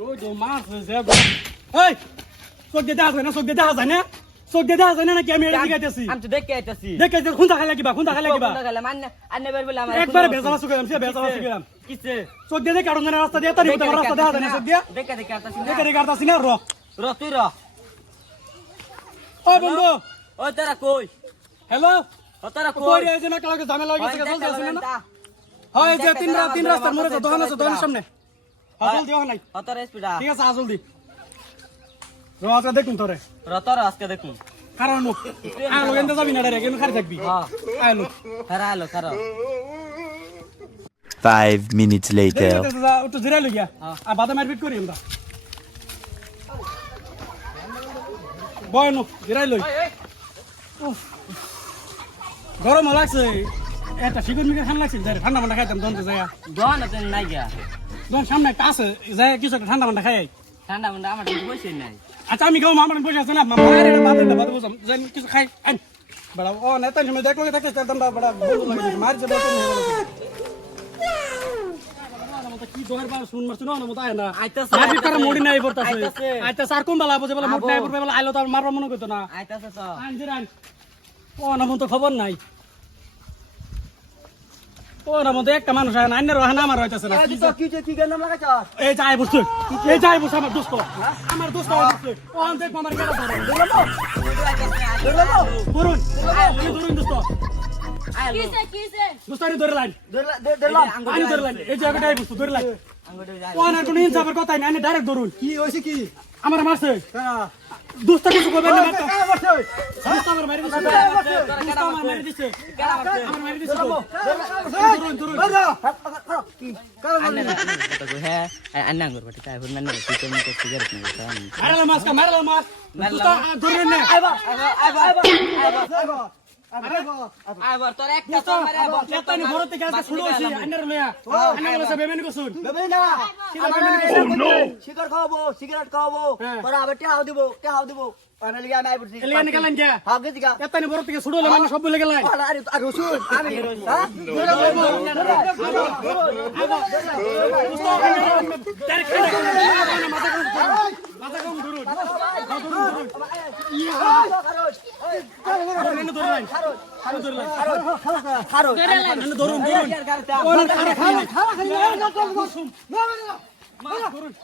রোজ মাছ হয়েছে এই চোখ দিয়ে দেখা যায় না চোখ দিয়ে দেখা যায় না চোখ দিয়ে দেখা যায় না নাকি আমি এটা দেখাইতেছি আমি তো দেখে আইতাছি দেখে কোন খাইলা কিবা কোন খাইলা কিবা কোনটা গেলাম আন্নে বের বলে আমার একবারে বেজালা শুকালাম সে বেজালা শুকালাম কিছে চোখ দিয়ে দেখে আড়ন রাস্তা দিয়ে তার ভিতরে রাস্তা দেখা যায় না চোখ দিয়ে দেখে দেখে আইতাছি না দেখে দেখে আরতাছি না তুই র ওই বন্ধু ওই তোরা কই হ্যালো ও তোরা কই কই রে এই যে না কালকে ঝামেলা হয়ে গেছে চলতে আছে না ও হয় যে তিন রাস্তার মোড়ে তো দোকান আছে দোকানের সামনে হাজল দিও নাই তোরা স্পিডা ঠিক আছে হাজল দি রোজ দেখুন তোরে র তোরা আজকে দেখুন কারণ আলো এন্ড যাবি না ডাইরেক্ট এমন খালি থাকবি হ্যাঁ আলো খারা 5 minutes later. একটু জিরাই লইয়া আর বাদাম মারপিট করি আমরা বয়নো জিরাই লই গরম লাগছে একটা চিকেন মিকে খান লাগছে যাই ঠান্ডা মান্ডা খাইতাম দন্তে যায় দোন তো নাই গা দন সামনে একটা আছে যায় কিছু একটা ঠান্ডা মান্ডা খাই ঠান্ডা মন্ডা আমার তো বসে নাই আচ্ছা আমি গাও মামার বসে আছে না মামার এটা বাদ বুঝাম জান কিছু খাই আন বড় ও নেতা সময় দেখলো থাকে একদম বড় বড় লাগে মার যে বলতো কি দোয়ার বার শুন মারছ না মত আয় না আইতাছে মারপিট করে মোড়ি নাই পড়তাছে আইতা স্যার কোন বালা বুঝে বলে মোড় নাই পড়বে বলে আইলো তো মারবা মনে করতো না আইতাছে তো আন জিরান ও না মন তো খবর নাই ও না মন তো একটা মানুষ আয় না আইনের রহনা আমার হইতাছে না কি গান নাম লাগাছ এই যাই বসু আমার দোস্ত আমার ও আন দেখ আমার কেডা ধরে ধরুন ধরুন দোস্ত কিসে দোস্তানি ধরে লাইন দিলাম আমি ধরে লাইন এই জায়গাটাই বসু ধরে লাইন ও না কোন ইনসাফের কথা নাই আমি ডাইরেক্ট ধরুন কি হইছে কি আমার মারছে দোস্ত কিছু কইবে না মারতে দোস্ত আমার মারি দিছে দোস্ত আমার মারি দিছে আমার মারি দিছে ধরুন হ্যাঁ আন্না আঙ্গুর বাটি তাই হুন না তুই তো মত সিগারেট নিয়ে মারলা মাস দোস্ত ধরে না আইবার তোর একটা তো মারে আইবার এতনি বড় থেকে আজকে শুরু হইছে আন্নার লয়া আন্না বলেছে বেমেনি কসুন বেবে না সিগারেট খাওয়াবো সিগারেট খাওয়াবো পরে আবার টেহাও দিব আনালি আমি আইবছি এলিয়া নিকালেন কে হাও গেছি গা এতনি বড় থেকে শুরু হলো মানে সব বলে গেলাই আরে আর রসুন আমি হ্যাঁ মাথা কম ধরুন ধরুন